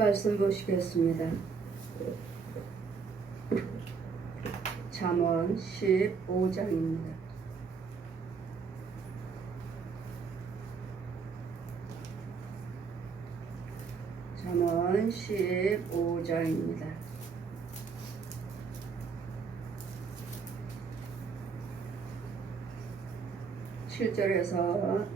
말씀 보시겠습니다. 잠언 15장입니다. 잠언 15장입니다. 7절에서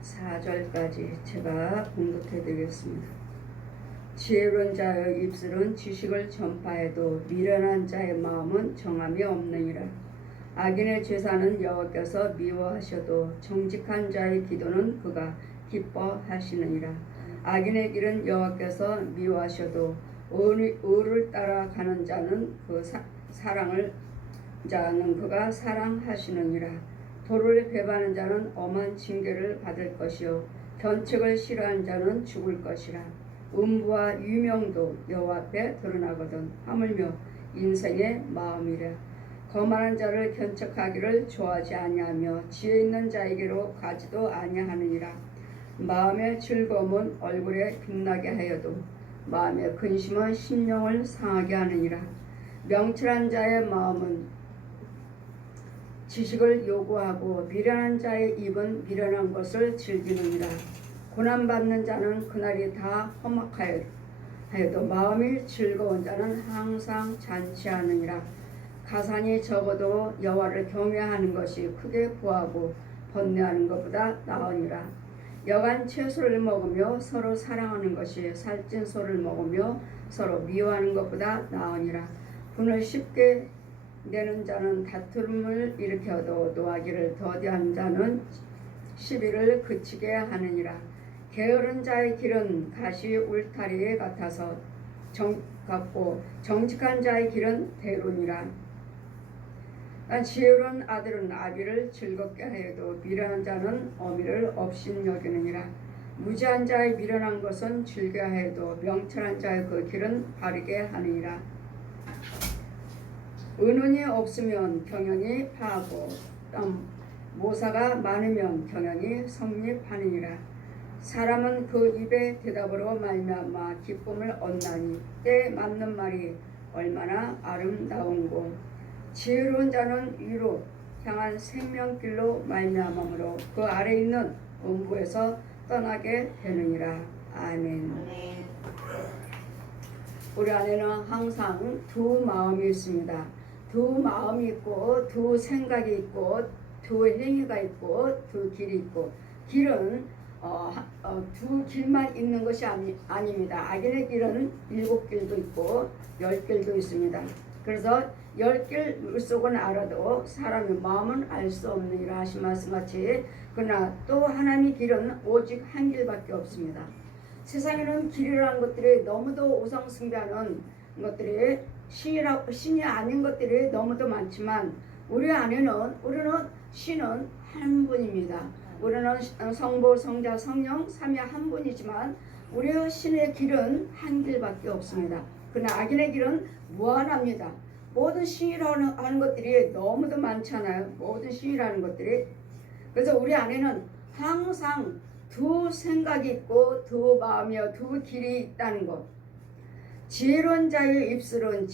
24절까지 제가 공독해 드리겠습니다. 지혜로운 자의 입술은 지식을 전파해도 미련한 자의 마음은 정함이 없느니라. 악인의 제사는 여호와께서 미워하셔도 정직한 자의 기도는 그가 기뻐하시느니라. 악인의 길은 여호와께서 미워하셔도 의를 따라가는 자는 그가 사랑하시느니라. 도를 배반하는 자는 엄한 징계를 받을 것이요 견책을 싫어하는 자는 죽을 것이라. 음부와 유명도 여호와 앞에 드러나거든 하물며 인생의 마음이라. 거만한 자를 견책하기를 좋아하지 아니하며 지혜 있는 자에게로 가지도 아니하느니라. 마음의 즐거움은 얼굴에 빛나게 하여도 마음의 근심은 심령을 상하게 하느니라. 명철한 자의 마음은 지식을 요구하고 미련한 자의 입은 미련한 것을 즐기느니라. 고난받는 자는 그날이 다 험악하여도 마음이 즐거운 자는 항상 잔치하느니라. 가산이 적어도 여호와를 경외하는 것이 크게 부하고 번뇌하는 것보다 나으니라. 여간 채소를 먹으며 서로 사랑하는 것이 살찐 소를 먹으며 서로 미워하는 것보다 나으니라. 분을 쉽게 내는 자는 다툼을 일으켜도 노하기를 더디하는 자는 시비를 그치게 하느니라. 게으른 자의 길은 가시 울타리 같아서 정직한 자의 길은 대론이라. 지혜로운 아들은 아비를 즐겁게 하여도 미련한 자는 어미를 업신여기느니라. 무지한 자의 미련한 것은 즐겨하여도 명철한 자의 그 길은 바르게 하느니라. 은은이 없으면 경영이 파하고 모사가 많으면 경영이 성립하느니라. 사람은 그 입의 대답으로 말미암아 기쁨을 얻나니 때에 맞는 말이 얼마나 아름다운고. 지혜로운 자는 위로 향한 생명길로 말미암으로 그 아래 있는 음부에서 떠나게 되느니라. 아멘. 우리 안에는 항상 두 마음이 있습니다. 두 마음이 있고 두 생각이 있고 두 행위가 있고 두 길이 있고. 길은 두 길만 있는 것이 아닙니다. 악인의 길은 7길도 있고 10길도 있습니다. 그래서 10길 물속은 알아도 사람의 마음은 알 수 없느니라 하신 말씀같이, 그러나 또 하나님의 길은 오직 한 길밖에 없습니다. 세상에는 길이라는 것들이 너무도 우상숭배하는 것들이 신이 아닌 것들이 너무도 많지만 우리는 신은 한 분입니다. 우리는 성부, 성자, 성령 삼위 한 분이지만 우리의 신의 길은 한 길밖에 없습니다. 그러나 악인의 길은 무한합니다. 모든 신이라고 하는 것들이 너무도 많잖아요. 모든 신이라는 것들이. 그래서 우리 안에는 항상 두 생각이 있고 두 마음이요 두 길이 있다는 것. 지혜로운 자의 입술은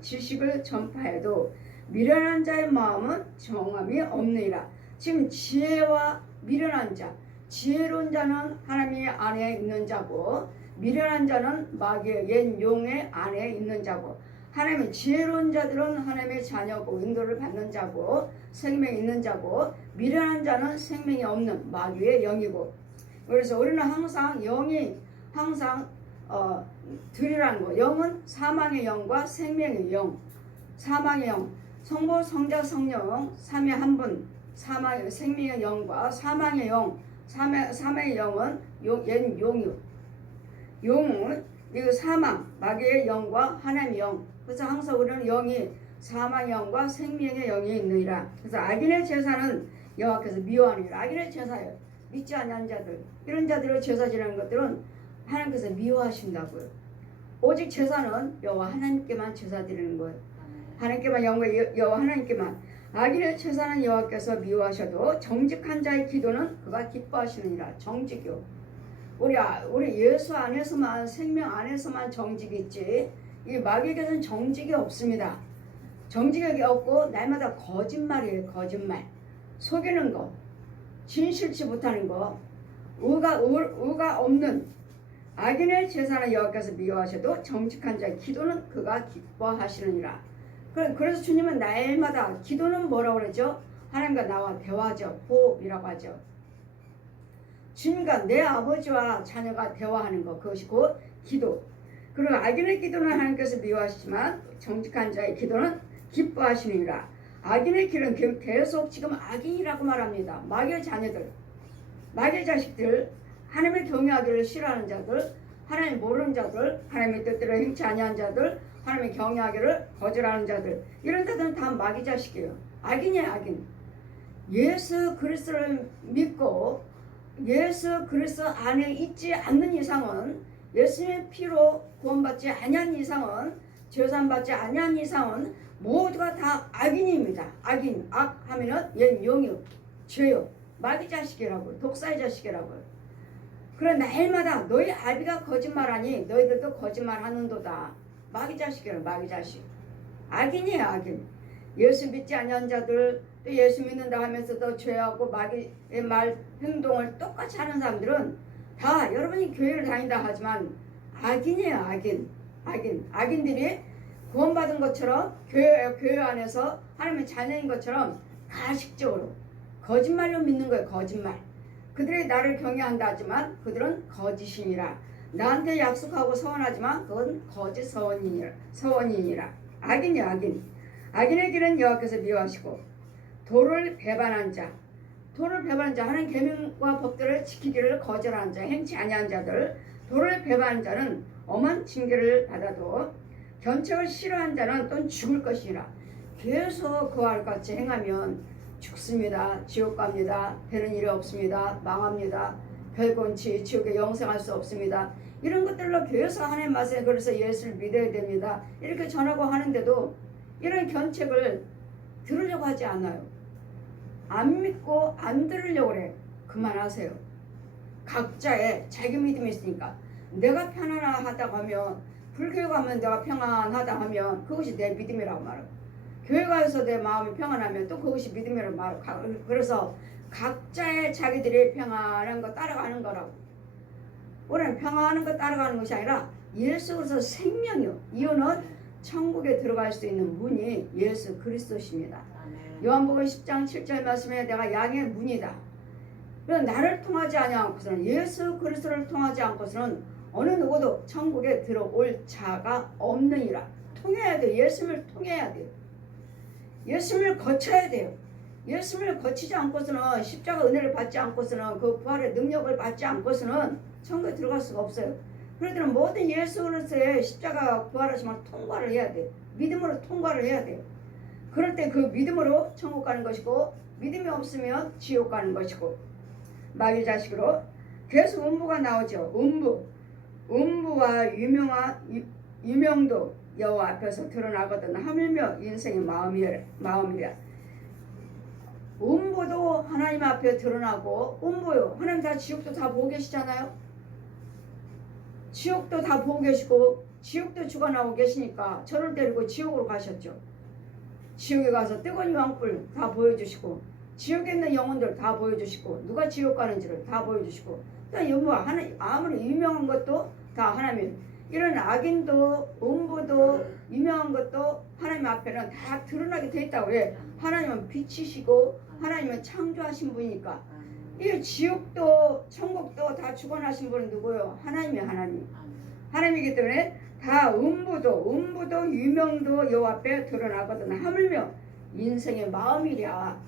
지식을 전파해도 미련한 자의 마음은 정함이 없느니라. 지금 지혜와 미련한 자, 지혜로운 자는 하나님의 안에 있는 자고 미련한 자는 마귀의 옛 용의 안에 있는 자고, 하나님의 지혜로운 자들은 하나님의 자녀고 인도를 받는 자고 생명이 있는 자고, 미련한 자는 생명이 없는 마귀의 영이고. 그래서 우리는 항상 영이 들이라는 거. 영은 사망의 영과 생명의 영, 사망의 영, 성부, 성자, 성령 삼위 한 분, 생명의 영과 사망의 영, 사망의 영은 옛 용은 이거 사망, 마귀의 영과 하나님의 영. 그래서 항상 우리는 영이 사망의 영과 생명의 영이 있느니라. 그래서 악인의 제사는 여호와께서 미워하느니라. 악인의 제사예요. 믿지 아니하는 자들, 이런 자들의 제사 지내는 것들은 하나님께서 미워하신다고요. 오직 제사는 여호와 하나님께만 제사 드리는 거예요. 하나님께만, 여호와 하나님께만. 악인의 제사는 여호와께서 미워하셔도 정직한 자의 기도는 그가 기뻐하시느니라. 정직이요. 우리 예수 안에서만, 생명 안에서만 정직이 있지, 이 마귀에게는 정직이 없습니다. 정직이 없고 날마다 거짓말이에요. 거짓말. 속이는 거, 진실치 못하는 거, 의가 없는 악인의 제사는 여호와께서 미워하셔도 정직한 자의 기도는 그가 기뻐하시느니라. 그래서 주님은 날마다, 기도는 뭐라고 그러죠? 하나님과 나와 대화죠. 호흡이라고 하죠. 주님과 내 아버지와 자녀가 대화하는 것, 그것이 곧 기도. 그리고 악인의 기도는 하나님께서 미워하시지만 정직한 자의 기도는 기뻐하시느니라. 악인의 길은 계속 지금 악인이라고 말합니다. 마귀의 자녀들, 마귀의 자식들, 하나님의 경외하기를 싫어하는 자들, 하나님 모르는 자들, 하나님의 뜻대로 행치 아니한 자들, 하나님의 경외하기를 거절하는 자들, 이런 자들은 다 마귀 자식이에요. 악인이에요. 악인. 예수 그리스도를 믿고 예수 그리스도 안에 있지 않는 이상은, 예수님의 피로 구원받지 아니한 이상은, 죄산 받지 아니한 이상은 모두가 다 악인입니다. 악인, 악 하면은 얘는 영이요, 죄요, 마귀 자식이라고요, 독사의 자식이라고요. 그래 날마다 너희 아비가 거짓말하니 너희들도 거짓말하는도다. 마귀 자식이에요. 마귀 자식. 악인이에요. 악인. 예수 믿지 않는 자들, 또 예수 믿는다 하면서도 죄하고 마귀의 말 행동을 똑같이 하는 사람들은 다 여러분이 교회를 다닌다 하지만 악인이에요. 악인. 악인들이 구원받은 것처럼 교회 안에서 하나님의 자녀인 것처럼 가식적으로 거짓말로 믿는 거예요. 거짓말. 그들이 나를 경외한다 하지만 그들은 거짓이니라. 나한테 약속하고 서원하지만 그건 거짓 서원이니라. 악인이야. 악인. 악인의 길은 여호와께서 미워하시고 도를 배반한 자, 하나님 계명과 법들을 지키기를 거절한 자, 행치 아니한 자들, 도를 배반한 자는 엄한 징계를 받아도 견책을 싫어한 자는 또 죽을 것이라. 계속 그와 같이 행하면 죽습니다. 지옥 갑니다. 되는 일이 없습니다. 망합니다. 결곤치 지옥에 영생할 수 없습니다. 이런 것들로 계속 하나님 말씀에, 그래서 예수를 믿어야 됩니다. 이렇게 전하고 하는데도 이런 견책을 들으려고 하지 않아요. 안 믿고 안 들으려고 그래. 그만하세요. 각자의 자기 믿음이 있으니까. 내가 편안하다고 하면, 불교에 가면 내가 평안하다 하면 그것이 내 믿음이라고 말하고, 교회 가서 내 마음이 평안하면 또 그것이 믿음이라고 말하고, 그래서 각자의 자기들이 평안한 거 따라가는 거라고. 우리는 평안한 거 따라가는 것이 아니라 예수 그리스도 생명이요. 이유는 천국에 들어갈 수 있는 문이 예수 그리스도십니다. 요한복음 10장 7절 말씀에 내가 양의 문이다. 나를 통하지 아니하고서는, 예수 그리스도를 통하지 않고서는 어느 누구도 천국에 들어올 자가 없느니라. 통해야 돼요. 예수님을 통해야 돼요. 예수님을 거쳐야 돼요. 예수님을 거치지 않고서는, 십자가 은혜를 받지 않고서는, 그 부활의 능력을 받지 않고서는 천국에 들어갈 수가 없어요. 그러더니 모든 예수 그리스도의 십자가 부활하시면 통과를 해야 돼요. 믿음으로 통과를 해야 돼요. 그럴 때 그 믿음으로 천국 가는 것이고, 믿음이 없으면 지옥 가는 것이고. 마귀 자식으로 계속 음부가 나오죠. 음부와 유명도 여호와 앞에서 드러나거든. 하물며 인생의 마음이라. 음부도 하나님 앞에 드러나고, 음부요, 하나님 다 지옥도 다 보고 계시잖아요. 지옥도 다 보고 계시고, 지옥도 죽어나오고 계시니까 저를 데리고 지옥으로 가셨죠. 지옥에 가서 뜨거운 유황불 다 보여주시고, 지옥에 있는 영혼들 다 보여주시고, 누가 지옥 가는지를 다 보여주시고, 또 아무리 유명한 것도 다 하나님, 이런 악인도 음부도 유명한 것도 하나님 앞에는 다 드러나게 돼 있다고. 왜? 하나님은 빛이시고 하나님은 창조하신 분이니까. 이 지옥도 천국도 다 주관하신 분은 누구예요? 하나님이기 때문에 다 음부도 유명도 여호와 앞에 드러나거든. 하물며 인생의 마음이랴.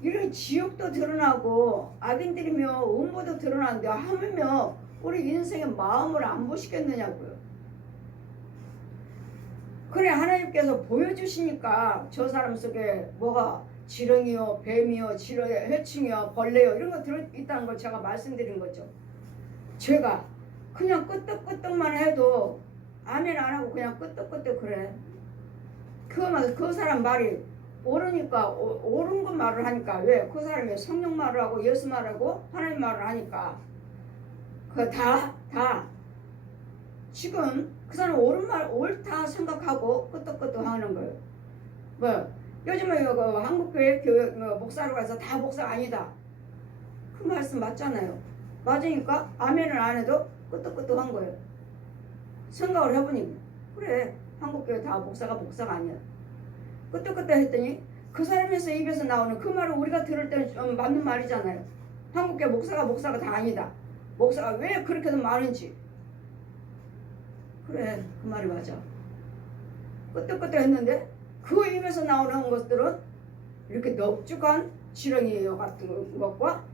이런 지옥도 드러나고 악인들이며 음부도 드러나는데 하물며 우리 인생의 마음을 안 보시겠느냐고요. 그래 하나님께서 보여주시니까 저 사람 속에 뭐가 지렁이요, 뱀이요, 해충이요, 벌레요 이런 거 들어있다는 걸 제가 말씀드린 거죠. 죄가 그냥 끄떡끄떡만 해도 아멘 안 하고 그냥 끄떡끄떡 그래. 그 사람 말이 옳으니까 옳은 것 말을 하니까. 왜? 그 사람이 성령 말을 하고 예수 말을 하고 하나님 말을 하니까. 다 지금 그 사람 옳은 말 옳다 생각하고 끄떡끄떡 하는 거예요. 뭐 요즘에 그 한국교회 교회 목사로 가서 다 목사가 아니다. 그 말씀 맞잖아요. 맞으니까 아멘을 안 해도 끄떡끄떡 한 거예요. 생각을 해보니 그래 한국교회 다 목사가 아니야. 끄떡끄떡 했더니 그 사람에서 입에서 나오는 그 말을 우리가 들을 때는 좀 맞는 말이잖아요. 한국교회 목사가 다 아니다. 목사가 왜 그렇게도 많은지. 그래 그 말이 맞아. 끄떡끄떡 했는데 그 입에서 나오는 것들은 이렇게 넙죽한 지렁이 같은 것과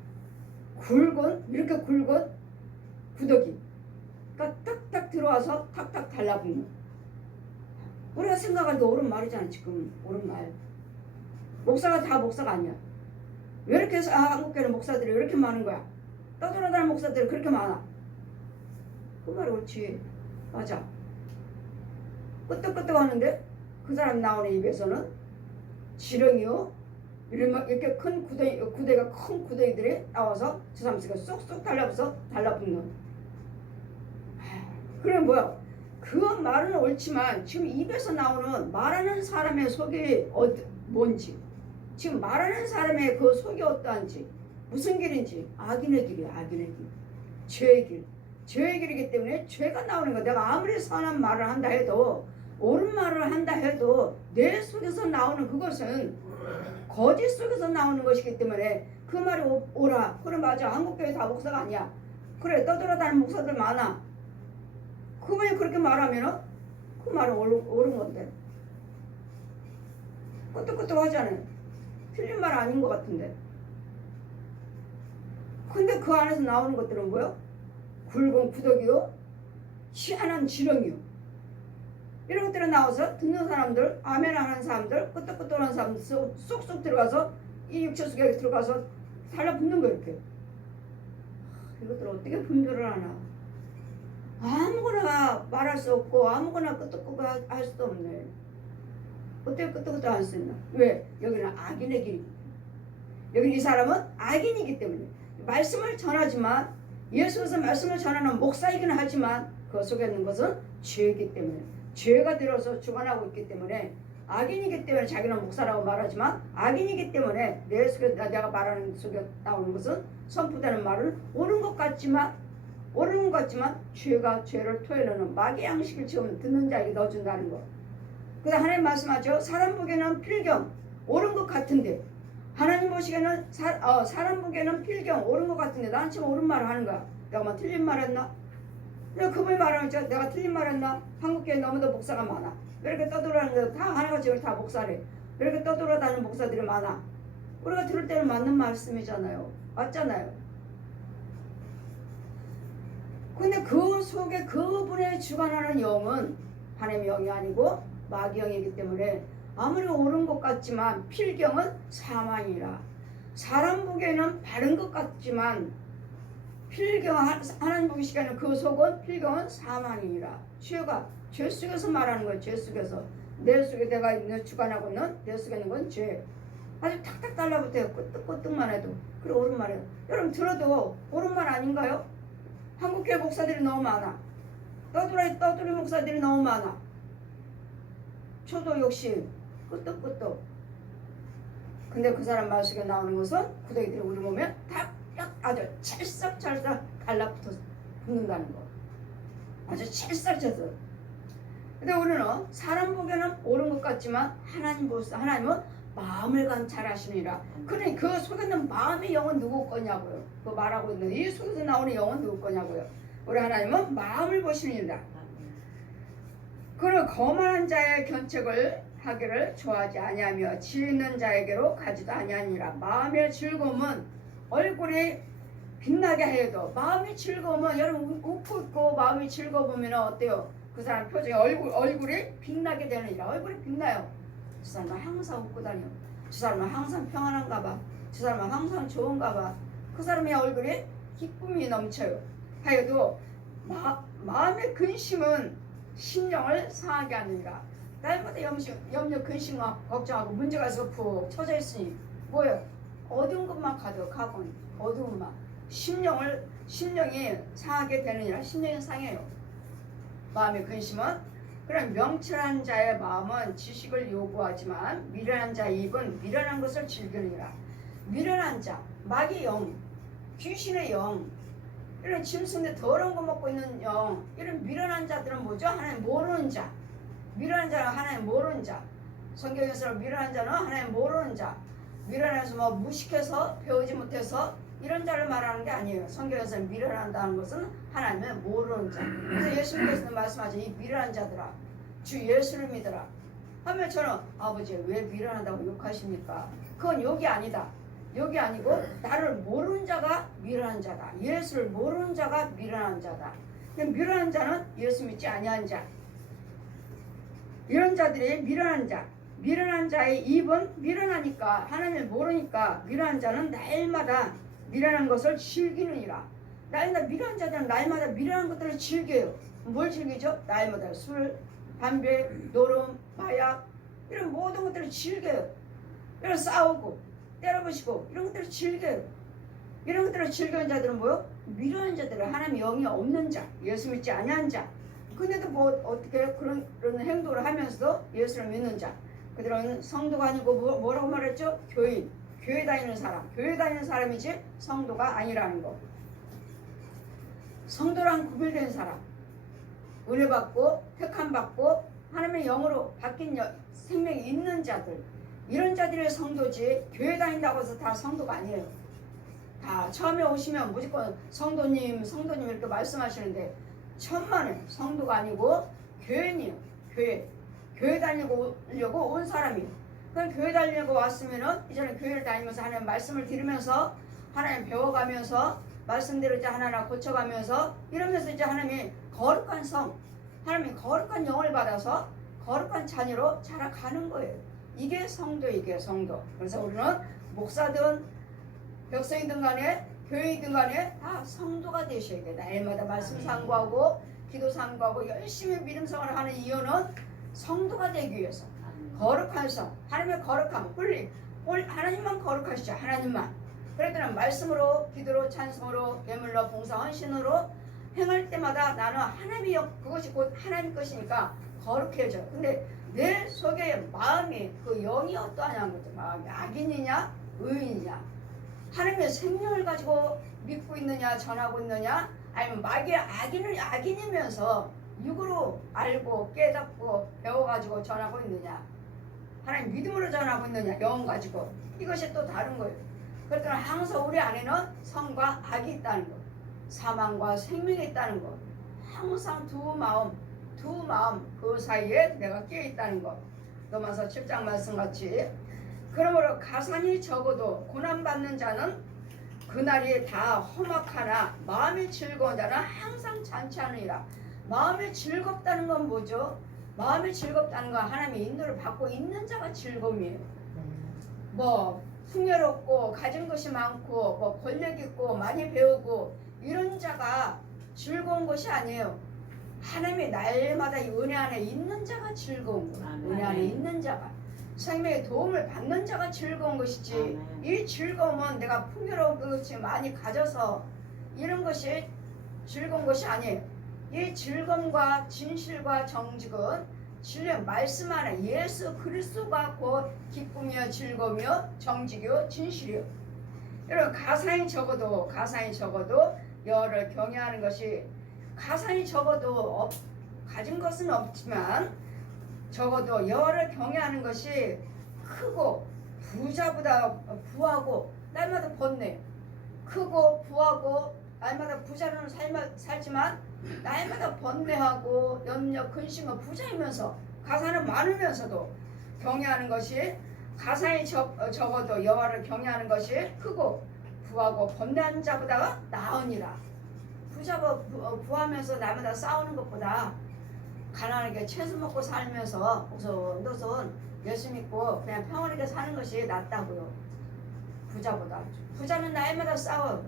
이렇게 굵은 구더기가 딱딱 들어와서 탁탁 달라붙는. 우리가 생각하는데 옳은 말이잖아. 지금 옳은 말. 목사가 다 목사가 아니야. 왜 이렇게 해서 한국교회는 목사들이 왜 이렇게 많은 거야? 떠돌아다니는 목사들이 그렇게 많아. 그 말이 옳지. 맞아. 끄떡끄떡 하는데 그 사람 나오는 입에서는 지렁이요 이렇게 큰 구덩이가 큰 구덩이들이 나와서 저 사람 속에 쏙쏙 달라붙는. 그럼 뭐야? 그 말은 옳지만 지금 입에서 나오는 말하는 사람의 속이 뭔지, 지금 말하는 사람의 그 속이 어떠한지, 무슨 길인지, 악인의 길이야. 악인의 길, 죄의 길이기 때문에 죄가 나오는 거야. 내가 아무리 선한 말을 한다 해도, 옳은 말을 한다 해도 내 속에서 나오는 그것은 거짓 속에서 나오는 것이기 때문에 그 말이 옳아. 그래 맞아. 한국교회 다 목사가 아니야. 그래 떠돌아다니는 목사들 많아. 그분이 그렇게 말하면은 그 말은 옳은 건데. 끄떡끄떡 하잖아요. 틀린 말 아닌 것 같은데. 근데 그 안에서 나오는 것들은 뭐요? 굵은 구더기요, 희한한 지렁이요. 이런 것들이 나와서 듣는 사람들, 아멘 하는 사람들, 끄떡끄떡 하는 사람들 쏙쏙 들어가서 이 육체 속에 들어가서 달라붙는 거예요. 이렇게. 이것들 어떻게 분별을 하나? 아무거나 말할 수 없고 아무거나 끄떡끄떡 할 수도 없네. 어떻게 끄떡끄떡 할 수 있나? 왜? 여기는 악인의 길이기 때문에. 여기 이 사람은 악인이기 때문에 말씀을 전하지만, 예수께서 말씀을 전하는 목사이긴 하지만 그 속에 있는 것은 죄이기 때문에, 죄가 들어서 주관하고 있기 때문에, 악인이기 때문에 자기는 목사라고 말하지만 악인이기 때문에 내 속에, 내가 말하는 속에 나오는 것은, 선포되는 말은 옳은 것 같지만 죄가 죄를 토해내는 마귀의 양식을 지금 듣는 자에게 넣어준다는 거. 그다음 하나님 말씀하죠. 사람 보기에는 필경 옳은 것 같은데, 하나님 보시기에는 사람 보기에는 필경 옳은 것 같은데 난 지금 옳은 말을 하는 거야. 내가 뭐 틀린 말 했나? 내가 그분이 말하는 거 내가 틀린 말 했나? 한국교회 너무도 목사가 많아. 왜 이렇게 떠돌아다니는 거 다 하나같이 다 목사래. 왜 이렇게 떠돌아다니는 목사들이 많아? 우리가 들을 때는 맞는 말씀이잖아요. 맞잖아요. 근데 그 속에 그분의 주관하는 영은 하나님의 영이 아니고 마귀 영이기 때문에 아무리 옳은 것 같지만 필경은 사망이라. 사람 보기에는 바른 것 같지만 필경, 하나님 보시기에는 그 속은 필경은 사망이라. 죄 속에서 말하는 거예요. 죄 속에서. 내 속에 내가 있는 주관하고 있는 내 속에 있는 건 죄. 아주 탁탁 달라붙어요. 끄떡끄떡만 해도. 그래 옳은 말이에요. 여러분 들어도 옳은 말 아닌가요? 한국교회 목사들이 너무 많아. 떠돌이 목사들이 너무 많아. 저도 역시 끄떡끄떡. 근데 그 사람 말 속에 나오는 것은 구더기들이 우리 몸에 다 아주 찰싹찰싹 달라붙는다는 거. 아주 찰싹찰싹. 근데 우리는 사람 보기에는 옳은 것 같지만 하나님은 마음을 감찰하시니라. 그러니 그 속에 있는 마음의 영은 누구 거냐고요. 그 말하고 있는 이 속에서 나오는 영은 누구 거냐고요. 우리 하나님은 마음을 보시니라. 그리고 거만한 자의 견책을 하기를 좋아하지 아니하며 지혜 있는 자에게로 가지도 아니하니라. 마음의 즐거움은 얼굴이 빛나게 해도, 마음이 즐거우면, 여러분 웃고 있고 마음이 즐거우면 어때요? 그 사람 표정이 얼굴이 빛나게 되느니라. 얼굴이 빛나요. 저 사람은 항상 웃고 다녀. 저 사람은 항상 평안한가 봐. 저 사람은 항상 좋은가 봐. 그 사람의 얼굴에 기쁨이 넘쳐요. 하여도 마음의 근심은 심령을 상하게 하느니라. 날마다 염려, 근심, 걱정하고 문제가 있어 푹 처져 있으니 뭐예요? 어두운 것만 가득하고 어두운 맘, 심령을 심령이 상하게 되느니라. 심령이 상해요. 마음의 근심은. 그런 명철한 자의 마음은 지식을 요구하지만 미련한 자의 입은 미련한 것을 즐기느니라. 미련한 자, 마귀의 영, 귀신의 영, 이런 짐승들 더러운 거 먹고 있는 영, 이런 미련한 자들은 뭐죠? 하나님 모르는 자. 미련한 자는 하나님 모르는 자. 성경에서 미련한 자는 하나님 모르는 자. 미련해서 뭐 무식해서 배우지 못해서 이런 자를 말하는 게 아니에요. 성경에서 미련한다는 것은 하나님의 모르는 자. 그래서 예수님께서는 말씀하죠. 이 미련한 자들아, 주 예수를 믿어라 하면 저는 아버지 왜 미련하다고 욕하십니까? 그건 욕이 아니다. 욕이 아니고 나를 모르는 자가 미련한 자다. 예수를 모르는 자가 미련한 자다. 근데 미련한 자는 예수 믿지 아니한 자. 이런 자들이 미련한 자. 미련한 자의 입은 미련하니까 하나님을 모르니까 미련한 자는 날마다 미련한 것을 즐기느니라. 날마다 미련한 자들은 날마다 미련한 것들을 즐겨요. 뭘 즐기죠? 날마다 술, 담배, 노름, 마약 이런 모든 것들을 즐겨요. 이런 싸우고 때려부시고 이런 것들을 즐겨요. 이런 것들을 즐기는 자들은 뭐요? 미련한 자들은 하나님 영이 없는 자, 예수 믿지 아니한 자. 근데도 뭐 어떻게 그런 행동을 하면서도 예수를 믿는 자. 그들은 성도가 아니고 뭐라고 말했죠? 교인, 교회 다니는 사람. 교회 다니는 사람이지 성도가 아니라는 거. 성도랑 구별된 사람, 은혜 받고 택함 받고 하나님의 영으로 바뀐 생명이 있는 자들, 이런 자들의 성도지 교회 다닌다고 해서 다 성도가 아니에요. 다 처음에 오시면 무조건 성도님 이렇게 말씀하시는데 천만에 성도가 아니고 교인이에요. 교회 다니려고 온 사람이에요. 그럼 교회 다니려고 왔으면은 이제는 교회를 다니면서 하나님 말씀을 들으면서 하나님 배워가면서 말씀대로 이제 하나하나 고쳐가면서 이러면서 이제 하나님이 거룩한 성, 하나님이 거룩한 영을 받아서 거룩한 자녀로 자라가는 거예요. 이게 성도, 이게 성도. 그래서 우리는 목사든 백성이든 간에 교회이든 간에 다 성도가 되셔야 돼요. 날마다 말씀 상고하고 기도 상고하고 열심히 믿음 생활을 하는 이유는 성도가 되기 위해서. 거룩한 성, 하나님의 거룩함, 하나님만 거룩하시죠. 하나님만. 그랬더니 말씀으로, 기도로, 찬송으로, 예물로, 봉사, 헌신으로 행할 때마다 나는 하나님의 영, 그것이 곧 하나님 것이니까 거룩해져. 근데 내 속에 마음이, 그 영이 어떠하냐는 거죠. 마음이 악인이냐 의인이냐, 하나님의 생명을 가지고 믿고 있느냐 전하고 있느냐, 아니면 마귀의 악인이면서 육으로 알고 깨닫고 배워가지고 전하고 있느냐, 하나님 믿음으로 전하고 있느냐, 영 가지고. 이것이 또 다른 거예요. 그랬더니 항상 우리 안에는 성과 악이 있다는 거, 사망과 생명이 있다는 거, 항상 두 마음 그 사이에 내가 끼어 있다는 거. 로마서 7장 말씀같이 그러므로 가산이 적어도 고난받는 자는 그날이 다 험악하나 마음이 즐거운 자는 항상 잔치하느니라. 마음이 즐겁다는 건 뭐죠? 마음이 즐겁다는 건 하나님의 인도를 받고 있는 자가 즐거움이에요. 뭐 풍요롭고 가진 것이 많고 뭐 권력 있고 많이 배우고 이런 자가 즐거운 것이 아니에요. 하나님의 날마다 이 은혜 안에 있는 자가 즐거운 거예요. 은혜 안에 있는 자가, 생명의 도움을 받는 자가 즐거운 것이지, 이 즐거움은 내가 풍요로운 것이 많이 가져서 이런 것이 즐거운 것이 아니에요. 이 즐거움과 진실과 정직은 진리의 말씀 안에 예수 그리스도가 곧 기쁨이요 즐거움이요 정직이요 진실이요. 여러분 가산이 적어도 여를 경외하는 것이, 가산이 적어도 가진 것은 없지만 적어도 여를 경외하는 것이 크고 부자보다 부하고 날마다 번뇌, 크고 부하고 날마다 부자는 살지만 날마다 번뇌하고 염려 근심과 부자이면서 가산은 많으면서도 경외하는 것이, 가산이 적어도 여호와를 경외하는 것이 크고 부하고 번뇌한 자보다 나으니라. 부하면서 날마다 싸우는 것보다 가난하게 채소 먹고 살면서 오손도손 예수 믿고 그냥 평안하게 사는 것이 낫다고요. 부자보다. 부자는 날마다 싸워요.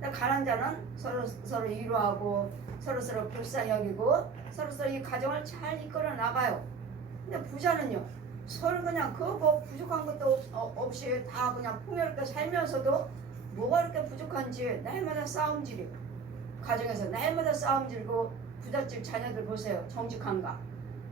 가난한 자는 서로 위로하고 서로 불쌍히 여기고 서로 이 가정을 잘 이끌어 나가요. 근데 부자는요, 서로 그냥 그 뭐 부족한 것도 없이 다 그냥 풍요롭게 살면서도 뭐가 이렇게 부족한지 날마다 싸움질이고, 가정에서 날마다 싸움질고, 부잣집 자녀들 보세요. 정직한가?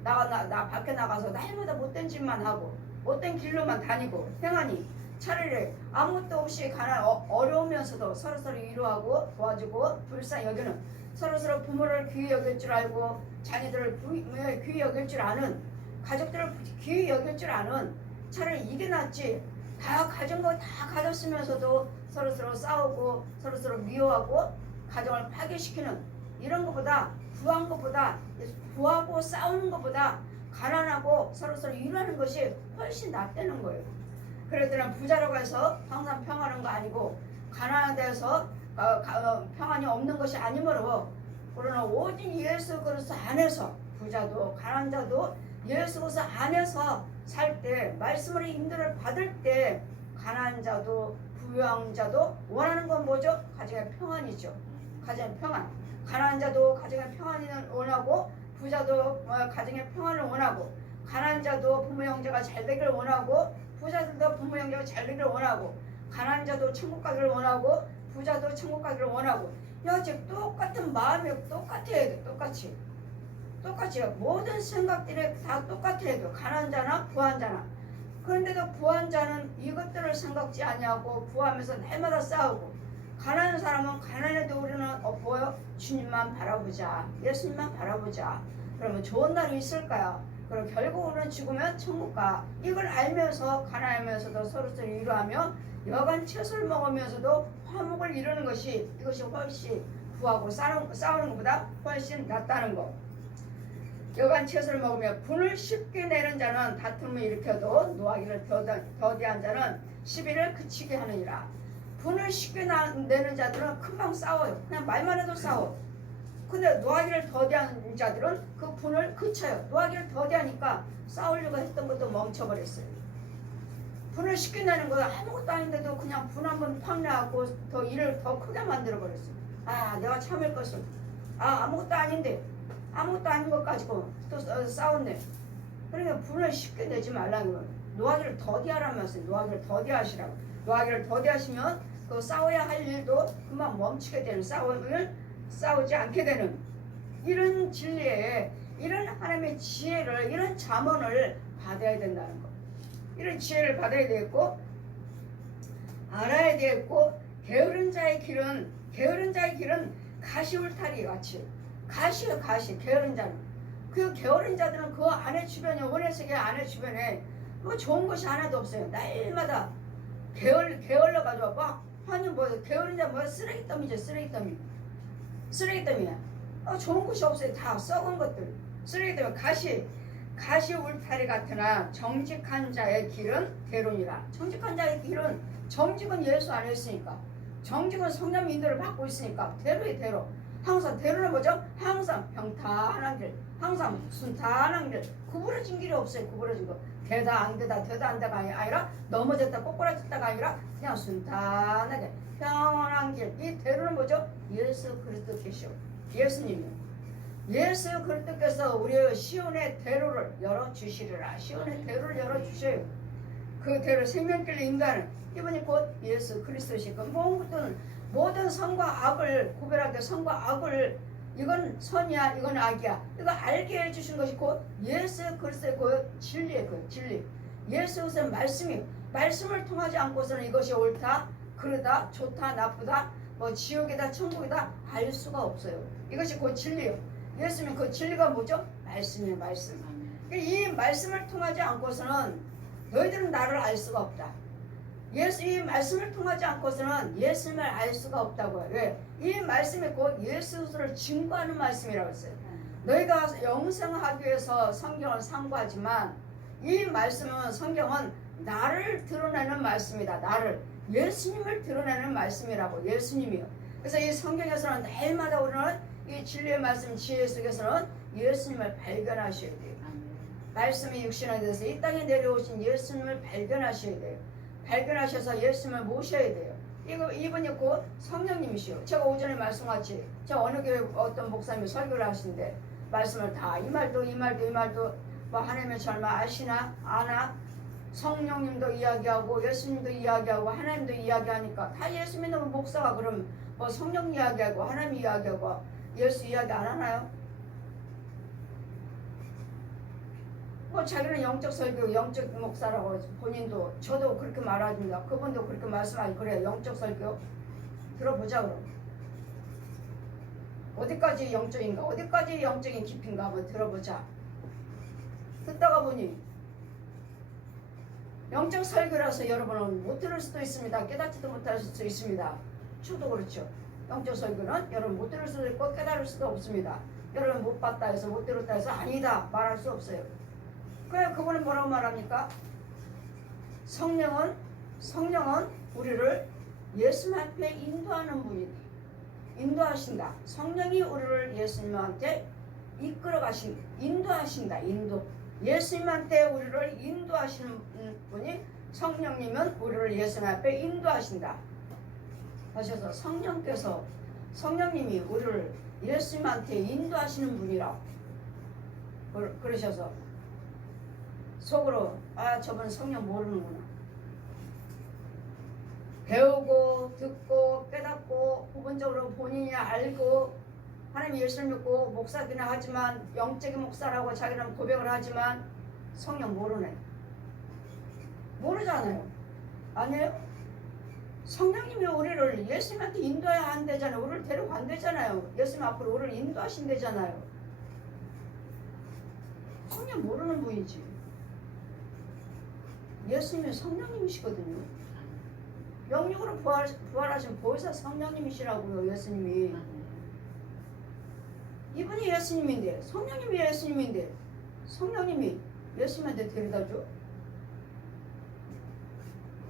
나 밖에 나가서 날마다 못된 짓만 하고 못된 길로만 다니고 행하니 차라리 아무것도 없이 가난 어려우면서도 서로서로 위로하고 도와주고 불쌍히 여기는 서로서로 부모를 귀히 여길 줄 알고 자녀들을 귀히 여길 줄 아는 가족들을 귀히 여길 줄 아는 차라리 이게 낫지. 다 가진 거 다 가졌으면서도 서로서로 싸우고 서로서로 미워하고 가정을 파괴시키는 이런 것보다 구한 것보다 구하고 싸우는 것보다 가난하고 서로서로 위로하는 것이 훨씬 낫다는 거예요. 그랬더니 부자라고 해서 항상 평안한 거 아니고 가난해서 평안이 없는 것이 아니므로 그러나 오직 예수 그리스도 안에서 부자도 가난자도 예수 그리스도 안에서 살 때 말씀으로 인도를 받을 때 가난자도 부유한 자도 원하는 건 뭐죠? 가정의 평안이죠. 가정의 평안. 가난자도 가정의 평안을 원하고 부자도 가정의 평안을 원하고 가난자도 부모 형제가 잘 되기를 원하고 부자들도 부모 형제가 잘 되기를 원하고 가난자도 천국 가기를 원하고 부자도 천국 가기를 원하고 여직 똑같은 마음이 똑같아야 돼. 똑같이 모든 생각들이 다 똑같아야 돼. 가난자나 부한자나. 그런데도 부한자는 이것들을 생각지 아니하고 부하면서 날마다 싸우고 가난한 사람은 가난해도 우리는 보여? 주님만 바라보자. 예수님만 바라보자. 그러면 좋은 날이 있을까요? 그럼 결국 우리는 죽으면 천국 가. 이걸 알면서 가난하면서도 서로서로 위로하며 여간 채소를 먹으면서도 화목을 이루는 것이 이것이 훨씬 부하고 싸우는 것보다 훨씬 낫다는 거. 여간 채소를 먹으며 분을 쉽게 내는 자는 다툼을 일으켜도 노하기를 더디한 자는 시비를 그치게 하느니라. 분을 쉽게 내는 자들은 금방 싸워요. 그냥 말만 해도 싸워. 근데 노하기를 더디한 자들은 그 분을 그쳐요. 노하기를 더디하니까 싸우려고 했던 것도 멈춰버렸어요. 분을 쉽게 내는 거 아무것도 아닌데도 그냥 분 한번 팍 내고 더 일을 더 크게 만들어버렸어요. 아, 내가 참을 것을. 아무것도 아닌데 아무것도 아닌 것 가지고 또 싸웠네. 그러니까 분을 쉽게 내지 말라고. 노하기를 더디하라면서요. 노하기를 더디하시라고. 노하기를 더디하시면 그 싸워야 할 일도 그만 멈추게 되는, 싸우지 않게 되는 이런 진리에 이런 하나님의 지혜를, 이런 잠언을 받아야 된다는 거. 이런 지혜를 받아야 되겠고 알아야 되겠고 게으른 자의 길은 가시 울타리 같이 가시요. 게으른 자는 그 게으른 자들은 그 안에 주변에 원해세계 안에 주변에 뭐 좋은 것이 하나도 없어요. 날마다 게을러가지고 막 아니 뭐 게으른 자 뭐 쓰레기더미죠. 쓰레기더미야. 좋은 것이 없어요. 다 썩은 것들 쓰레기더미. 가시 울타리 같으나 정직한 자의 길은 대로니라. 정직한 자의 길은 정직은 예수 안에 있으니까 정직은 성령 인도를 받고 있으니까 대로의 대로. 항상 대로는 뭐죠? 항상 평탄한 길, 항상 순탄한 길, 구부러진 길이 없어요. 구부러진 거. 되다 안 되다가 아니라 넘어졌다 꼬꾸라졌다가 아니라 그냥 순탄하게 평안한 길. 이 대로는 뭐죠? 예수 그리스도께시오. 예수님이요. 예수 그리스도께서 우리의 시온의 대로를 열어주시리라. 시온의 대로를 열어주셔요. 그 대로 생명길로 인도하는 이분이 곧 예수 그리스도시고 모든 선과 악을 구별하게 선과 악을 이건 선이야 이건 악이야 이거 알게 해주신 것이 곧 예수 그리스도의 그 진리예요. 그 진리 예수 그리스도의 말씀이에요. 말씀을 통하지 않고서는 이것이 옳다 그르다 좋다 나쁘다 뭐 지옥이다 천국이다 알 수가 없어요. 이것이 곧 진리예요. 예수님 그 진리가 뭐죠? 말씀이에요. 말씀. 이 말씀을 통하지 않고서는 너희들은 나를 알 수가 없다. 이 말씀을 통하지 않고서는 예수님을 알 수가 없다고요. 왜? 이 말씀이 곧 예수를 증거하는 말씀이라고 했어요. 너희가 영생하기 위해서 성경을 상고하지만 이 말씀은 성경은 나를 드러내는 말씀이다. 나를 예수님을 드러내는 말씀이라고. 예수님이요. 그래서 이 성경에서는 날마다 우리는 이 진리의 말씀 지혜 속에서는 예수님을 발견하셔야 돼요. 말씀이 육신화 돼서 이 땅에 내려오신 예수님을 발견하셔야 돼요. 발견하셔서 예수님을 모셔야 돼요. 이분이 곧 성령님이시오. 제가 오전에 말씀하지 저 어느 교회 어떤 목사님이 설교를 하시는데 말씀을 다 이 말도 뭐 하나님의 절마 아시나 아나 성령님도 이야기하고 예수님도 이야기하고 하나님도 이야기하니까 다 예수 믿는 목사가 그럼 뭐 성령 이야기하고 하나님 이야기하고 예수 이야기 안 하나요? 뭐 자기는 영적 설교, 영적 목사라고 본인도 저도 그렇게 말합니다. 그분도 그렇게 말씀하고 그래요. 영적 설교 들어보자 그럼. 어디까지 영적인가? 어디까지 영적인 깊이인가 한번 들어보자. 듣다가 보니 영적 설교라서 여러분은 못 들을 수도 있습니다. 깨닫지도 못할 수도 있습니다. 저도 그렇죠. 영적 설교는 여러분 못 들을 수도 있고 깨달을 수도 없습니다. 여러분 못 봤다 해서 못 들었다 해서 아니다 말할 수 없어요. 그래 그분은 뭐라고 말합니까? 성령은 우리를 예수님 앞에 인도하는 분이다. 인도하신다. 성령이 우리를 예수님한테 인도하신다. 예수님한테 우리를 인도하시는 분이 성령님은 우리를 예수님 앞에 인도하신다. 하셔서 성령님이 우리를 예수님한테 인도하시는 분이라고 그러셔서 속으로 저분 성령 모르는구나. 배우고 듣고 깨닫고 부분적으로 본인이 알고 하나님 예수를 믿고 목사기는 하지만 영적인 목사라고 자기는 고백을 하지만 성령 모르네. 모르잖아요. 아니에요? 성령님이 우리를 예수님한테 인도해야 한대잖아요. 우리를 데려간대잖아요. 예수님 앞으로 우리를 인도하신대잖아요. 성령 모르는 분이지. 예수님이 성령님이시거든요. 영육으로 부활하신 보혜사 성령님이시라고요. 예수님이. 이분이 예수님인데 성령님이 예수님인데 성령님이 예수님한테 데려다줘?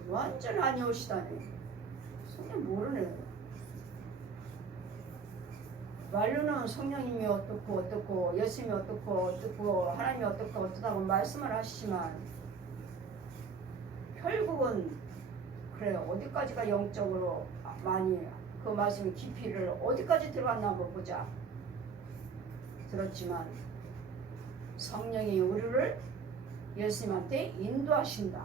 완전 아니오시다니. 성령 모르네. 말로는 성령님이 어떻고 예수님이 어떻고 하나님이 어떻다고 말씀을 하시지만 결국은 그래요. 어디까지가 영적으로 많이 그 말씀의 깊이를 어디까지 들어갔나 한번 보자. 들었지만 성령이 우리를 예수님한테 인도하신다.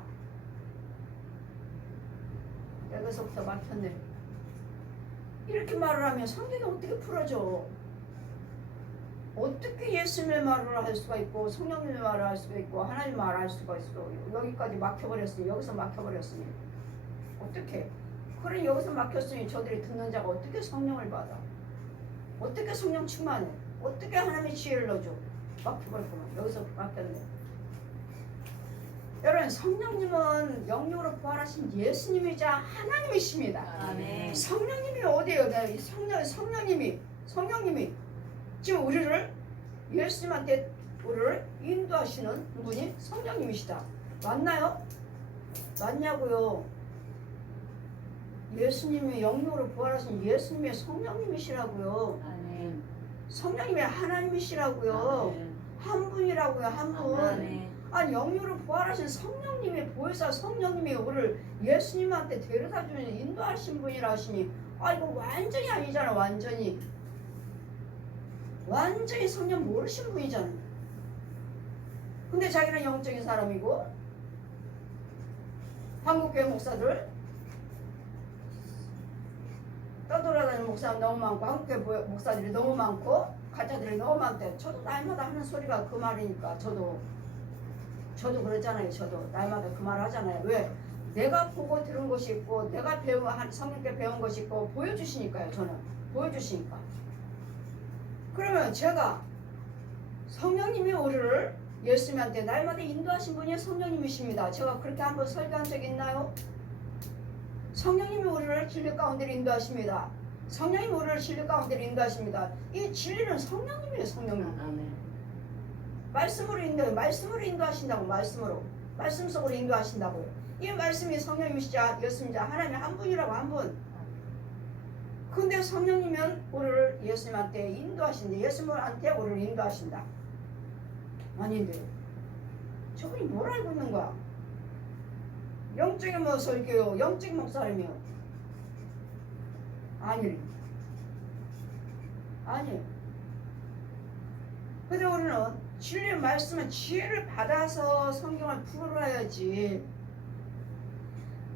여기서부터 막혔네. 이렇게 말을 하면 성경이 어떻게 풀어져? 어떻게 예수님의 말을 할 수가 있고 성령님의 말을 할 수가 있고 하나님의 말을 할 수가 있어? 여기까지 막혀버렸으니 여기서 막혀버렸으니 어떻게? 그래 여기서 막혔으니 저들이 듣는 자가 어떻게 성령을 받아? 어떻게 성령 충만해? 어떻게 하나님의 지혜를 넣어줘? 막혀버렸구만. 여기서 막혔네. 여러분 성령님은 영육으로 부활하신 예수님이자 하나님이십니다. 아멘. 성령님이 어디에요? 성령님이 지금 우리를 예수님한테 우리를 인도하시는 분이 성령님이시다. 맞나요? 맞냐고요? 예수님이 영육으로 부활하신 예수님의 성령님이시라고요. 아멘. 성령님이 하나님이시라고요. 아멘. 한 분이라고요. 한 분. 아멘. 아니 영육으로 부활하신 성령님의 보혜사 성령님이 우리를 예수님한테 데려다주는 인도하신 분이라 하시니 이거 완전히 아니잖아. 완전히 성령 모르신 분이잖아. 근데 자기는 영적인 사람이고 한국교회 목사들 떠돌아다니는 목사가 너무 많고 한국교회 목사들이 너무 많고 가짜들이 너무 많대. 저도 날마다 하는 소리가 그 말이니까 저도 그랬잖아요. 저도 날마다 그 말 하잖아요. 왜? 내가 보고 들은 것이 있고 내가 성령께 배운 것이 있고 보여주시니까요. 저는 보여주시니까. 그러면 제가 성령님이 우리를 예수님한테 날마다 인도하신 분이 성령님이십니다. 제가 그렇게 한번 설교한 적이 있나요? 성령님이 우리를 진리 가운데 인도하십니다. 성령님이 우리를 진리 가운데 인도하십니다. 이 진리는 성령님이에요. 성령님. 아멘. 말씀으로 인도하신다고. 말씀 속으로 인도하신다고요. 이 말씀이 성령님이시자 예수님이자 하나님 한 분이라고. 한 분. 근데 성령님은 우리를 예수님한테 인도하신대. 예수님한테 우리를 인도하신다. 아닌데 저분이 뭘 알고 있는 거야? 영적인 뭐 설교요, 영적인 목사라며. 아니에요. 그래서 우리는 진리의 말씀은 지혜를 받아서 성경을 풀어야지,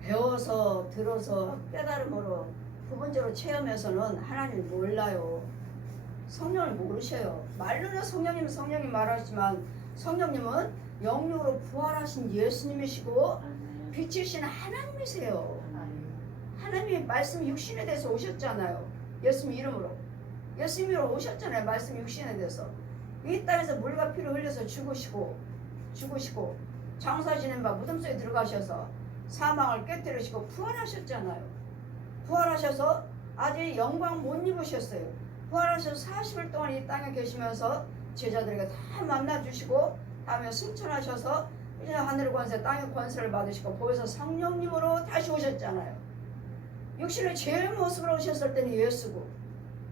배워서 들어서 깨달음으로 부분적으로 체험해서는 하나님을 몰라요. 성령을 모르셔요. 말로는 성령님이 말하지만 성령님은 영육으로 부활하신 예수님이시고 빛이신 하나님이세요. 하나님이 말씀 육신에 대해서 오셨잖아요. 예수님 이름으로. 예수님 이름으로 오셨잖아요. 말씀 육신에 대해서. 이 땅에서 물과 피를 흘려서 죽으시고 장사 지낸 바 무덤 속에 들어가셔서 사망을 깨뜨리시고 부활하셨잖아요. 부활하셔서 아직 영광 못 입으셨어요. 부활하셔서 40일 동안 이 땅에 계시면서 제자들에게 다 만나주시고 다음에 승천하셔서 이제 하늘 권세 땅의 권세를 받으시고 거기서 성령님으로 다시 오셨잖아요. 육신의 죄의 모습으로 오셨을 때는 예수고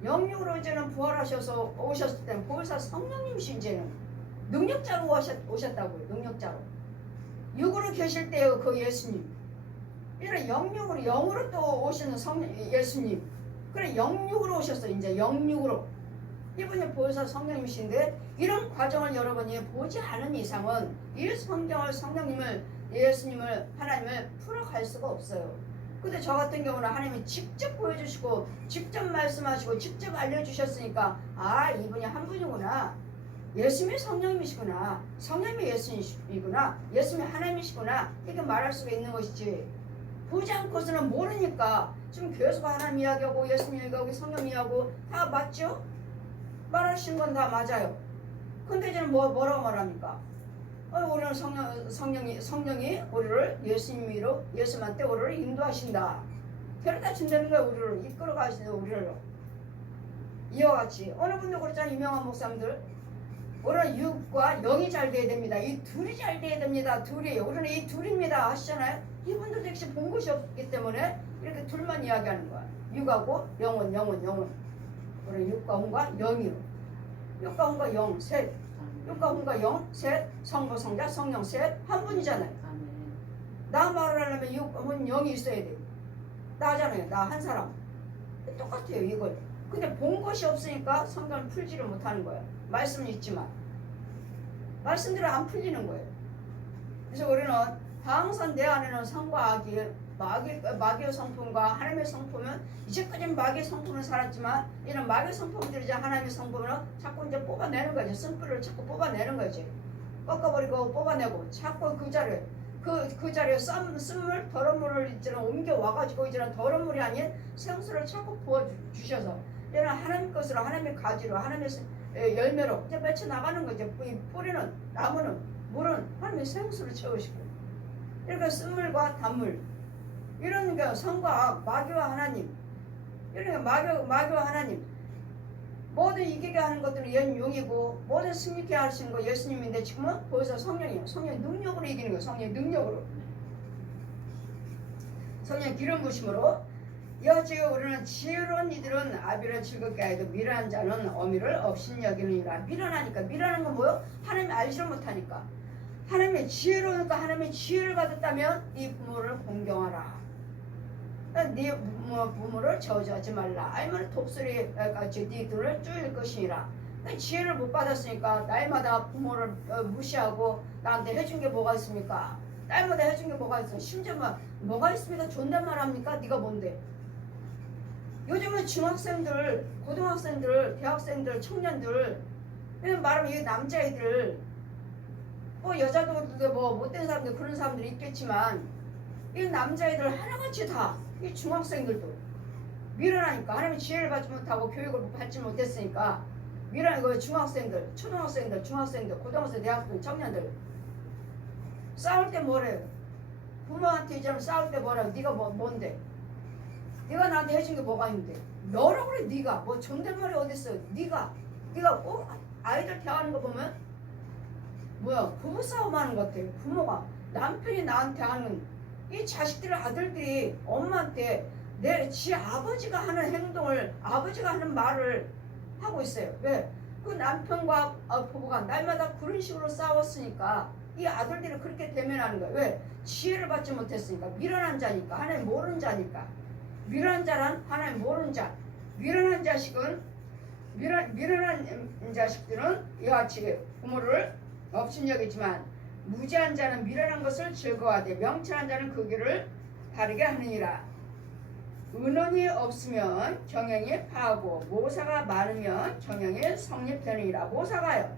영육으로 이제는 부활하셔서 오셨을 때는 거기서 성령님이신 이제는 능력자로 오셨다고요. 능력자로. 육으로 계실 때요 그 예수님. 이런 영육으로 영으로 또 오시는 성령 예수님. 그래 영육으로 오셨어요. 이제 영육으로. 이분이 보혜사 성령님이신데 이런 과정을 여러분이 보지 않은 이상은 이 성경을 성령님을 예수님을 하나님을 풀어갈 수가 없어요. 근데 저 같은 경우는 하나님이 직접 보여주시고 직접 말씀하시고 직접 알려주셨으니까 아 이분이 한 분이구나. 예수님이 성령님이시구나. 성령님이 예수님이시구나. 예수님이 하나님이시구나. 이렇게 말할 수가 있는 것이지. 보지 않고서는 모르니까 지금 계속 하나님 이야기하고 예수님 이야기하고 성령 이야기하고 다 맞죠? 말하신 건 다 맞아요. 근데 이제는 뭐라고 말합니까? 우리는 성령이 우리를 예수님으로 예수님한테 우리를 인도하신다. 데려다 준다는 거야. 우리를 이끌어 가시는 우리를. 이와 같이 어느 분도 그랬잖아요. 유명한 목사님들. 우리는 육과 영이 잘 돼야 됩니다. 이 둘이 잘 돼야 됩니다. 둘이. 우리는 이 둘입니다. 하시잖아요. 이분들도 역시 본 것이 없기 때문에 이렇게 둘만 이야기하는 거야. 육하고 영혼. 우리 육과 혼과 영이요. 육과 혼과 영, 셋. 육과 혼과 영, 셋. 성부, 성자, 성령, 셋. 한 분이잖아요. 나 말을 하려면 육, 혼, 영이 있어야 돼요. 나잖아요. 나 한 사람. 똑같아요. 이걸. 근데 본 것이 없으니까 성경을 풀지를 못하는 거예요. 말씀은 있지만 말씀대로 안 풀리는 거예요. 그래서 우리는 항상 내 안에는 성과 악이 마귀의 성품과 하나님의 성품은 이제까지는 마귀의 성품은 살았지만 이런 마귀의 성품들이 이제 하나님의 성품은 자꾸 이제 뽑아내는 거지. 쓴뿌리를 자꾸 뽑아내는 거지. 꺾어버리고 뽑아내고 자꾸 그 자리에 그 자리에 쓴물 더러운 물을 이제는 옮겨 와가지고 이제는 더러운 물이 아닌 생수를 자꾸 부어주셔서 이제는 하나님 것으로 하나님의 가지로 하나님의 열매로 이제 맺혀 나가는 거죠. 이 뿌리는 나무는 물은 하나님의 생수를 채우시고 이렇게 쓴물과 단물 이런 게 성과 마귀와 하나님 이런 게 마귀와 하나님 모든 이기게 하는 것들은 연용이고 모든 승리케 하시는 거 예수님인데 지금은 거기서 성령이에요. 성령의 능력으로 이기는 거예요. 성령의 능력으로. 성령의 기름 부심으로 여지어 우리는 지혜로운 이들은 아비를 즐겁게 하여도 미련한 자는 어미를 업신여기느니라. 미련하니까 미련한 건 뭐요? 하나님이 알지를 못하니까 하나님의 지혜로우니까 하나님의 지혜를 받았다면 이 부모를 공경하라. 네 부모를 저주하지 말라. 아니면 독수리같이 네 눈을 쪼일 것이니라. 지혜를 못 받았으니까 날마다 부모를 무시하고 나한테 해준 게 뭐가 있습니까? 날마다 해준 게 뭐가 있어? 심지어 뭐가 있습니까? 존댓말 합니까? 네가 뭔데? 요즘은 중학생들, 고등학생들, 대학생들, 청년들 말하면 이 남자애들 여자도 못된 사람들 그런 사람들이 있겠지만 이 남자애들 하나같이 다 이 중학생들도 미련하니까 하나님의 지혜를 받지 못하고 교육을 받지 못했으니까 미련하고 중학생들, 초등학생들, 중학생들, 고등학생, 대학생, 청년들 싸울 때 뭐래요? 부모한테 이제는 싸울 때 뭐라고? 네가 뭔데? 네가 나한테 해준 게 뭐가 있는데? 너라 그래. 네가 뭐 존댓말이 어딨어? 네가 아이들 대하는 거 보면 뭐야 부부싸움 하는 것 같아. 부모가 남편이 나한테 하는 이 자식들 아들들이 엄마한테 지 아버지가 하는 행동을 아버지가 하는 말을 하고 있어요. 왜? 그 남편과 부부가 날마다 그런 식으로 싸웠으니까 이 아들들이 그렇게 대면하는 거예요. 왜? 지혜를 받지 못했으니까. 미련한 자니까. 하나님 모르는 자니까. 미련한 자란 하나님 모르는 자. 미련한 자식은 미련한 자식들은 이와 같이 부모를 업신여기지만 무지한 자는 미련한 것을 즐거워하되 명철한 자는 그 길을 바르게 하느니라. 은원이 없으면 경영이 파하고 모사가 많으면 경영이 성립되느니라. 모사가요.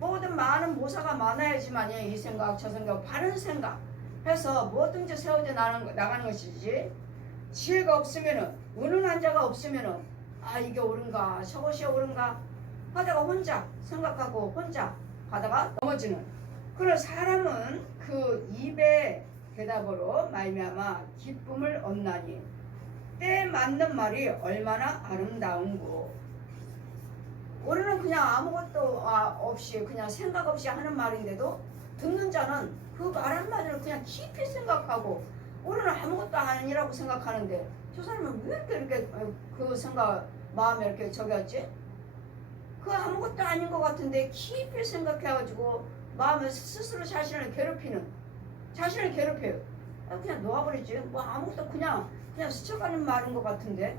모든 많은 모사가 많아야지만이 이 생각 저 생각 바른 생각 해서 뭐든지 세워져 나가는 것이지. 지혜가 없으면은 은은한 자가 없으면은 아 이게 옳은가 저것이 옳은가 하다가 혼자 생각하고 혼자 하다가 넘어지는 그런 사람은 그 입의 대답으로 말미암아 기쁨을 얻나니 때에 맞는 말이 얼마나 아름다운고. 우리는 그냥 아무것도 없이 그냥 생각 없이 하는 말인데도 듣는 자는 그 말 한마디를 그냥 깊이 생각하고 우리는 아무것도 아니라고 생각하는데 저 사람은 왜 이렇게 그 생각 마음에 이렇게 적였지? 그 아무것도 아닌 것 같은데 깊이 생각해가지고 마음에 스스로 자신을 괴롭혀요. 그냥 놓아버리지. 뭐 아무것도 그냥 스쳐가는 말인 것 같은데.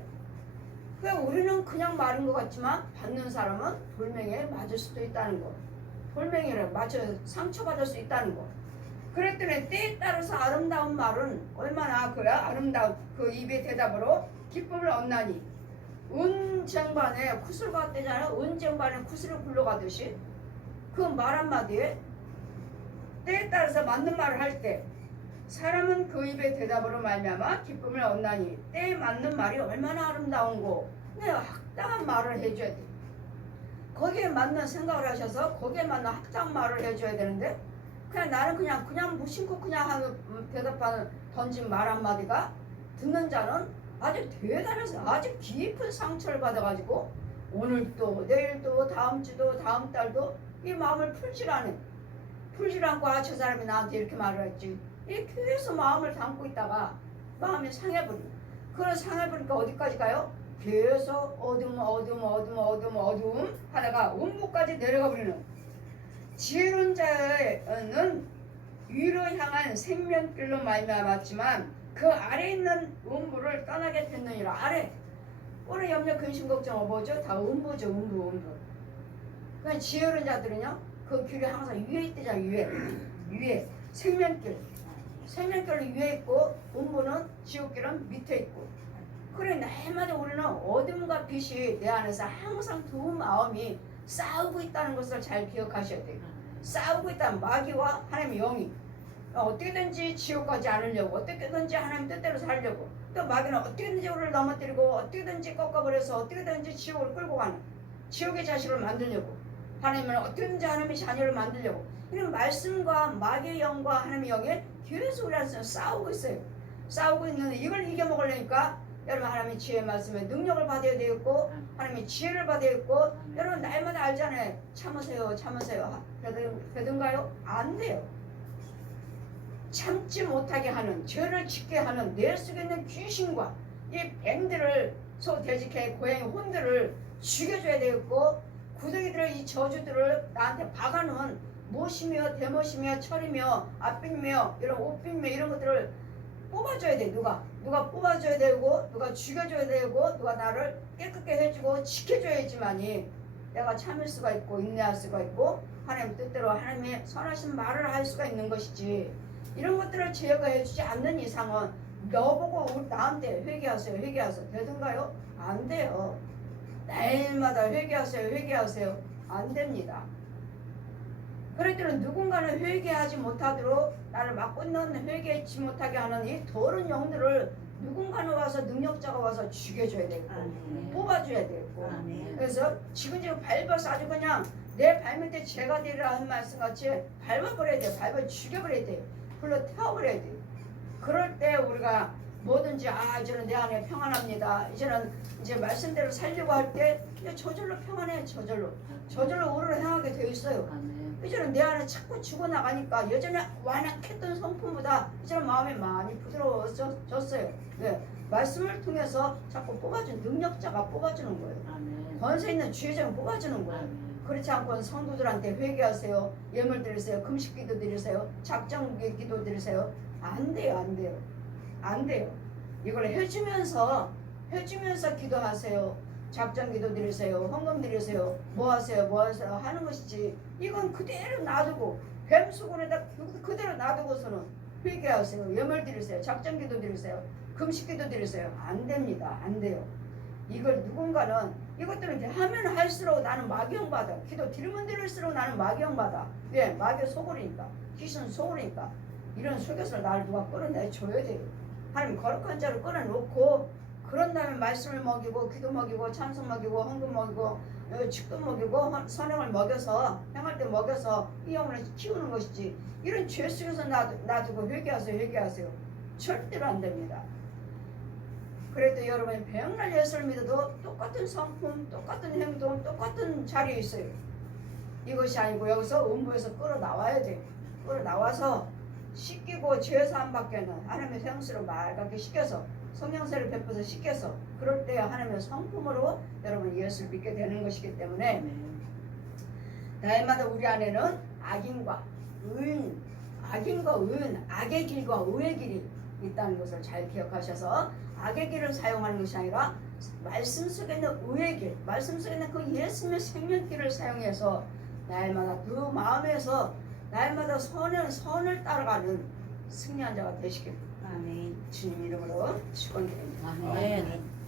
그러니까 우리는 그냥 말인 것 같지만 받는 사람은 돌멩이에 맞을 수도 있다는 거. 돌멩이를 맞아 상처받을 수 있다는 거. 그랬더니 때에 따라서 아름다운 말은 얼마나 아름다운 그 입의 대답으로 기쁨을 얻나니 은쟁반에 구슬 같대잖아요. 은쟁반에 구슬을 굴러가듯이 그 말 한마디에 때에 따라서 맞는 말을 할 때 사람은 그 입의 대답으로 말미암아 기쁨을 얻나니 때에 맞는 말이 얼마나 아름다운고. 내가 합당한 말을 해줘야 돼. 거기에 맞는 생각을 하셔서 거기에 맞는 합당한 말을 해줘야 되는데 그냥 나는 그냥 무심코 그냥 대답하는 던진 말 한마디가 듣는 자는 아주 대단해서 아주 깊은 상처를 받아가지고 오늘도 내일도 다음 주도 다음 달도 이 마음을 풀질 않고 아 저 사람이 나한테 이렇게 말을 했지. 이 계속 마음을 담고 있다가 마음이 상해버려. 그런 상해버리니까 어디까지 가요? 계속 어둠 하다가 음부까지 내려가 버리는. 지혜로운 자는 위로 향한 생명길로 말미암았지만 그 아래 있는 음부를 떠나게 됐느니라. 아래 오늘 염려 근심 걱정 뭐죠? 다 음부죠. 음부. 그냥 지혜로운 자들은요 그 길이 항상 위에 있대잖아. 위에 생명길 위에 있고 음부는 지옥길은 밑에 있고. 그래 날마다 우리는 어둠과 빛이 내 안에서 항상 두 마음이 싸우고 있다는 것을 잘 기억하셔야 돼요. 싸우고 있다는 마귀와 하나님의 영이 어떻게든지 지옥 가지 않으려고 어떻게든지 하나님 뜻대로 살려고 또 마귀는 어떻게든지 우리를 넘어뜨리고 어떻게든지 꺾어버려서 어떻게든지 지옥을 끌고 가는 지옥의 자식을 만들려고 하나님은 어떻게든지 하나님의 자녀를 만들려고 이런 말씀과 마귀의 영과 하나님의 영이 계속 우리 안에서 싸우고 있어요. 싸우고 있는데 이걸 이겨먹으려니까 여러분 하나님의 지혜의 말씀에 능력을 받아야 되겠고 하나님의 지혜를 받아야 되겠고 여러분 날마다 알잖아요. 참으세요. 되든가요? 안 돼요. 참지 못하게 하는 죄를 짓게 하는 내 속에 있는 귀신과 이 뱀들을 소 돼지개 고양이 혼들을 죽여줘야 되겠고 구덩이들을 이 저주들을 나한테 박아놓은 못이며 대못이며 철이며 앞빛며 이런 옷빛며 이런 것들을 뽑아줘야 돼. 누가 뽑아줘야 되고 누가 죽여줘야 되고 누가 나를 깨끗게 해주고 지켜줘야지만이 내가 참을 수가 있고 인내할 수가 있고 하나님 뜻대로 하나님의 선하신 말을 할 수가 있는 것이지. 이런 것들을 제거해주지 않는 이상은 너보고 나한테 회개하세요 되든가요? 안 돼요. 날마다 회개하세요 안 됩니다. 그럴 때는 누군가는 회개하지 못하도록 나를 막고 있는 회개하지 못하게 하는 이 더러운 영들을 누군가는 와서 능력자가 와서 죽여줘야 되고 뽑아줘야 되고. 그래서 지금 밟아서 아주 그냥 내 발밑에 죄가 되리라 하는 말씀같이 밟아버려야 돼요. 밟아 죽여버려야 돼요. 불러 태워버려야 돼요. 그럴 때 우리가 뭐든지 이제는 내 안에 평안합니다. 이제는 이제 말씀대로 살려고 할 때 저절로 평안해. 저절로 우리를 향하게 되어 있어요. 이제는 내 안에 자꾸 죽어나가니까 예전에 완악했던 성품보다 이제는 마음이 많이 부드러워졌어요. 네. 말씀을 통해서 자꾸 뽑아준 능력자가 뽑아주는 거예요. 권세 있는 주의자가 뽑아주는 거예요. 그렇지 않고는 성도들한테 회개하세요. 예물 드리세요. 금식 기도 드리세요. 작정 기도 드리세요. 안 돼요. 이걸 해주면서 기도하세요. 작전기도 드리세요. 헌금 드리세요. 뭐 하세요? 뭐 하세요? 하는 것이지. 이건 그대로 놔두고 뱀 수건에다 그대로 놔두고서는 회개하세요. 예물 드리세요. 작전기도 드리세요. 금식기도 드리세요. 안 됩니다. 안 돼요. 이걸 누군가는 이것들은 이제 하면 할수록 나는 마귀형받아. 기도 드리면 드릴수록 나는 마귀형받아. 왜? 마귀 속으니까. 귀신 속으니까. 이런 속에서 나를 누가 끌어내줘야 돼요. 하나님 거룩한 자를 끌어놓고 그런 다음에 말씀을 먹이고 기도 먹이고 찬송 먹이고 헌금 먹이고 축도 먹이고 선행을 먹여서 행할 때 먹여서 이 영혼을 키우는 것이지 이런 죄 속에서 놔두고 회개하세요. 회개하세요. 절대로 안 됩니다. 그래도 여러분이 백날 예수를 믿어도 똑같은 성품, 똑같은 행동, 똑같은 자리에 있어요. 이것이 아니고 여기서 음부에서 끌어나와야 돼요. 끌어나와서 씻기고 죄사함 받게는 하나님의 생수로 맑게 씻겨서 성령세를 베풀어서 씻겨서 그럴 때 하나님의 성품으로 여러분 예수를 믿게 되는 것이기 때문에 날마다 우리 안에는 악인과 의, 악의 길과 의의 길이 있다는 것을 잘 기억하셔서 악의 길을 사용하는 것이 아니라 말씀 속에 있는 의의 길, 말씀 속에 있는 그 예수님의 생명길을 사용해서 날마다 그 마음에서 날마다 선을 따라가는 승리한 자가 되시길 아멘. 주님 이름으로 축원드립니다. 아멘.